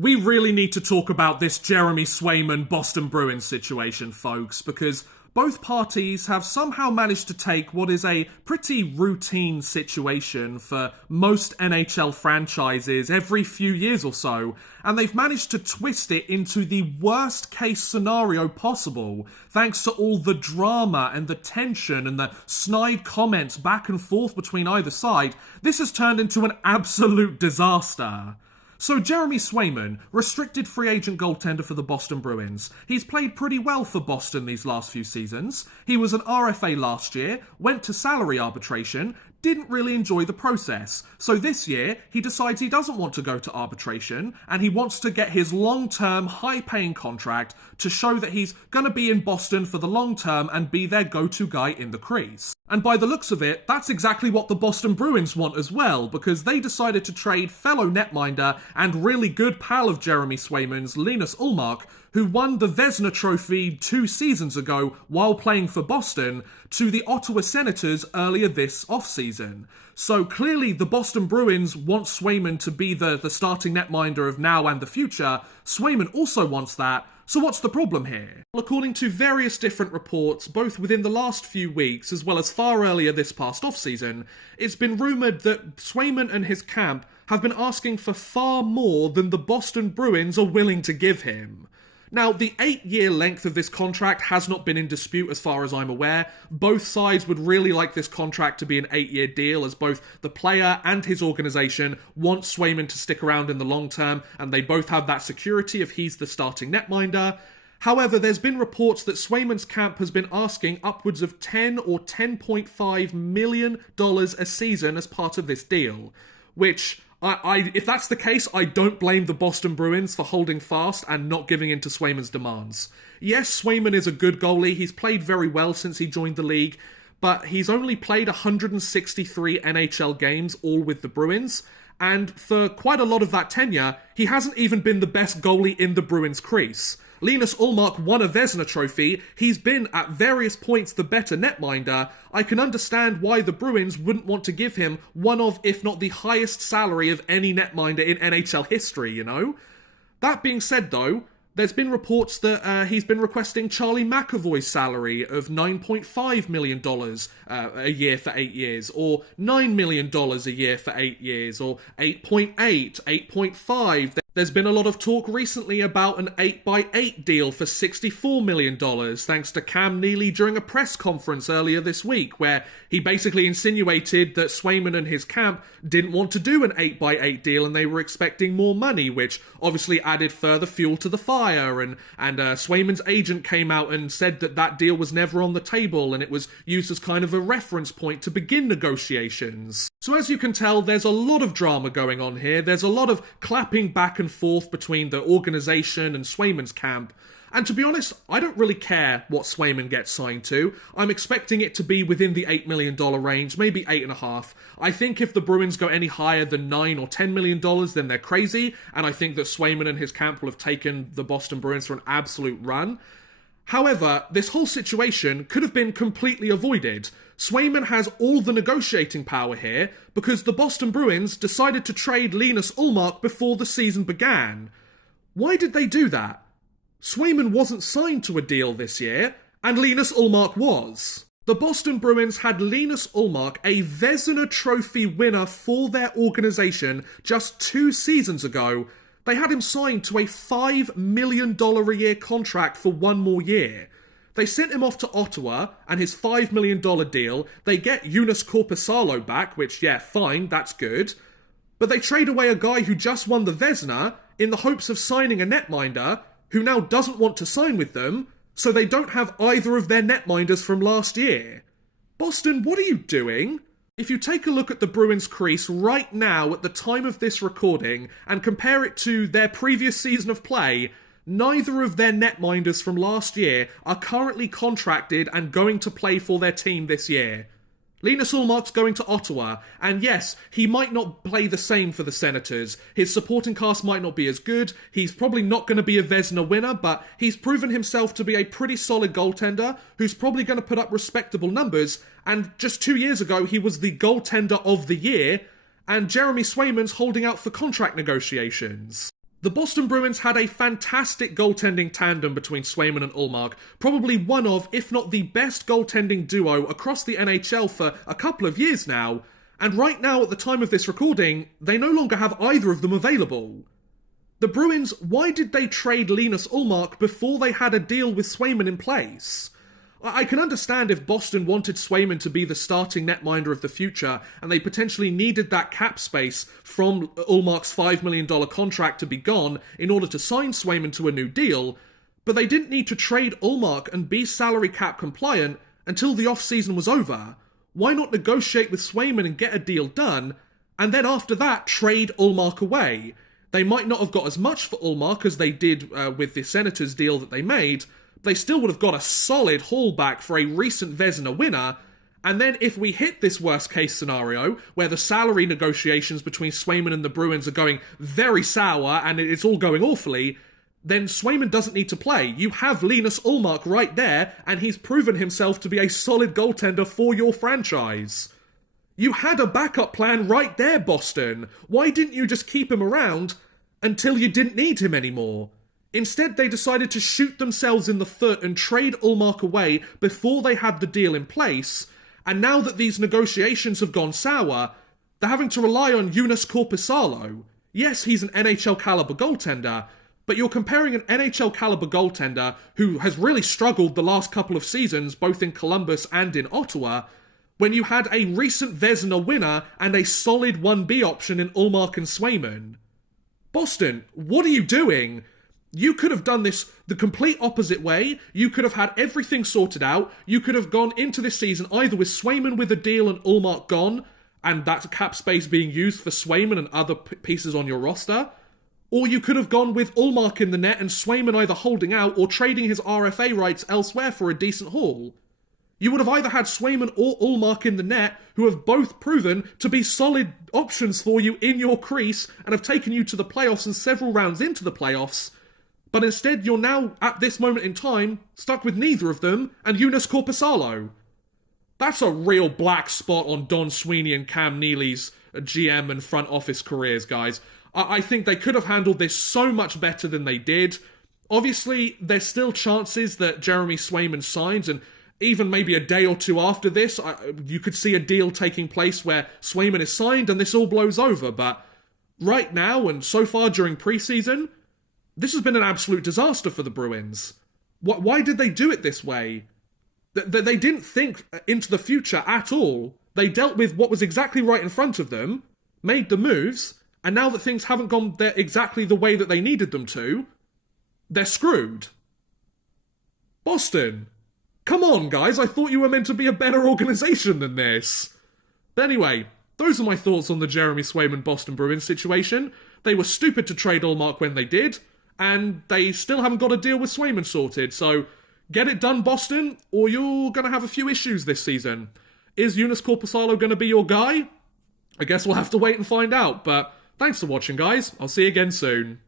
We really need to talk about this Jeremy Swayman Boston Bruins situation, folks, because both parties have somehow managed to take what is a pretty routine situation for most NHL franchises every few years or so, and they've managed to twist it into the worst case scenario possible, thanks to all the drama and the tension and the snide comments back and forth between either side. This has turned into an absolute disaster. So Jeremy Swayman, restricted free agent goaltender for the Boston Bruins. He's played pretty well for Boston these last few seasons. He was an RFA last year, went to salary arbitration, didn't really enjoy the process. So this year, he decides he doesn't want to go to arbitration, and he wants to get his long-term, high-paying contract to show that he's going to be in Boston for the long term and be their go-to guy in the crease. And by the looks of it, that's exactly what the Boston Bruins want as well, because they decided to trade fellow netminder and really good pal of Jeremy Swayman's, Linus Ullmark, who won the Vezina Trophy 2 seasons ago while playing for Boston, to the Ottawa Senators earlier this offseason. So clearly the Boston Bruins want Swayman to be the starting netminder of now and the future. Swayman also wants that. So what's the problem here? Well, according to various different reports, both within the last few weeks as well as far earlier this past offseason, it's been rumoured that Swayman and his camp have been asking for far more than the Boston Bruins are willing to give him. Now, the 8-year length of this contract has not been in dispute as far as I'm aware. Both sides would really like this contract to be an 8-year deal, as both the player and his organisation want Swayman to stick around in the long term, and they both have that security if he's the starting netminder. However, there's been reports that Swayman's camp has been asking upwards of $10 or $10.5 million a season as part of this deal, which if that's the case, I don't blame the Boston Bruins for holding fast and not giving in to Swayman's demands. Yes, Swayman is a good goalie. He's played very well since he joined the league, but he's only played 163 NHL games, all with the Bruins, and for quite a lot of that tenure, he hasn't even been the best goalie in the Bruins crease. Linus Ullmark won a Vezina Trophy. He's been, at various points, the better netminder. I can understand why the Bruins wouldn't want to give him one of, if not the highest salary of any netminder in NHL history, you know? That being said, though, there's been reports that he's been requesting Charlie McAvoy's salary of $9.5 million a year for 8 years, or $9 million a year for 8 years, or 8.8, 8.5. There's been a lot of talk recently about an 8x8 deal for $64 million, thanks to Cam Neely during a press conference earlier this week, where he basically insinuated that Swayman and his camp didn't want to do an 8x8 deal and they were expecting more money, which obviously added further fuel to the fire, and Swayman's agent came out and said that that deal was never on the table and it was used as kind of a reference point to begin negotiations. So as you can tell, there's a lot of drama going on here. There's a lot of clapping back and forth between the organisation and Swayman's camp. And to be honest, I don't really care what Swayman gets signed to. I'm expecting it to be within the $8 million range, maybe $8.5. I think if the Bruins go any higher than $9 or $10 million, then they're crazy. And I think that Swayman and his camp will have taken the Boston Bruins for an absolute run. However, this whole situation could have been completely avoided. Swayman has all the negotiating power here because the Boston Bruins decided to trade Linus Ullmark before the season began. Why did they do that? Swayman wasn't signed to a deal this year, and Linus Ullmark was. The Boston Bruins had Linus Ullmark, a Vezina Trophy winner for their organisation just 2 seasons ago. They had him signed to a $5 million a year contract for 1 more year. They sent him off to Ottawa and his $5 million deal. They get Joonas Korpisalo back, which, yeah, fine, that's good. But they trade away a guy who just won the Vezina in the hopes of signing a netminder who now doesn't want to sign with them, so they don't have either of their netminders from last year. Boston, what are you doing? If you take a look at the Bruins crease right now at the time of this recording and compare it to their previous season of play, neither of their netminders from last year are currently contracted and going to play for their team this year. Linus Ullmark's going to Ottawa, and yes, he might not play the same for the Senators. His supporting cast might not be as good, he's probably not going to be a Vezina winner, but he's proven himself to be a pretty solid goaltender who's probably going to put up respectable numbers, and just 2 years ago he was the goaltender of the year, and Jeremy Swayman's holding out for contract negotiations. The Boston Bruins had a fantastic goaltending tandem between Swayman and Ullmark, probably one of, if not the best goaltending duo across the NHL for a couple of years now, and right now at the time of this recording, they no longer have either of them available. The Bruins, why did they trade Linus Ullmark before they had a deal with Swayman in place? I can understand if Boston wanted Swayman to be the starting netminder of the future, and they potentially needed that cap space from Ullmark's $5 million contract to be gone in order to sign Swayman to a new deal, but they didn't need to trade Ullmark and be salary cap compliant until the off-season was over. Why not negotiate with Swayman and get a deal done, and then after that trade Ullmark away? They might not have got as much for Ullmark as they did with the Senators deal that they made. They still would have got a solid haul back for a recent Vezina winner, and then if we hit this worst case scenario, where the salary negotiations between Swayman and the Bruins are going very sour and it's all going awfully, then Swayman doesn't need to play. You have Linus Ullmark right there, and he's proven himself to be a solid goaltender for your franchise. You had a backup plan right there, Boston. Why didn't you just keep him around until you didn't need him anymore? Instead, they decided to shoot themselves in the foot and trade Ullmark away before they had the deal in place, and now that these negotiations have gone sour, they're having to rely on Joonas Korpisalo. Yes, he's an NHL-caliber goaltender, but you're comparing an NHL-caliber goaltender who has really struggled the last couple of seasons, both in Columbus and in Ottawa, when you had a recent Vezina winner and a solid 1B option in Ullmark and Swayman. Boston, what are you doing? You could have done this the complete opposite way. You could have had everything sorted out. You could have gone into this season either with Swayman with a deal and Ullmark gone, and that cap space being used for Swayman and other pieces on your roster, or you could have gone with Ullmark in the net and Swayman either holding out or trading his RFA rights elsewhere for a decent haul. You would have either had Swayman or Ullmark in the net, who have both proven to be solid options for you in your crease and have taken you to the playoffs and several rounds into the playoffs. But instead, you're now, at this moment in time, stuck with neither of them and Joonas Korpisalo. That's a real black spot on Don Sweeney and Cam Neely's GM and front office careers, guys. I think they could have handled this so much better than they did. Obviously, there's still chances that Jeremy Swayman signs, and even maybe a day or two after this, you could see a deal taking place where Swayman is signed and this all blows over. But right now, and so far during preseason, this has been an absolute disaster for the Bruins. Why did they do it this way? They didn't think into the future at all. They dealt with what was exactly right in front of them, made the moves, and now that things haven't gone there exactly the way that they needed them to, they're screwed. Boston, come on, guys, I thought you were meant to be a better organisation than this. But anyway, those are my thoughts on the Jeremy Swayman Boston Bruins situation. They were stupid to trade Ullmark when they did, and they still haven't got a deal with Swayman sorted, so get it done, Boston, or you're going to have a few issues this season. Is Joonas Korpisalo going to be your guy? I guess we'll have to wait and find out, but thanks for watching, guys. I'll see you again soon.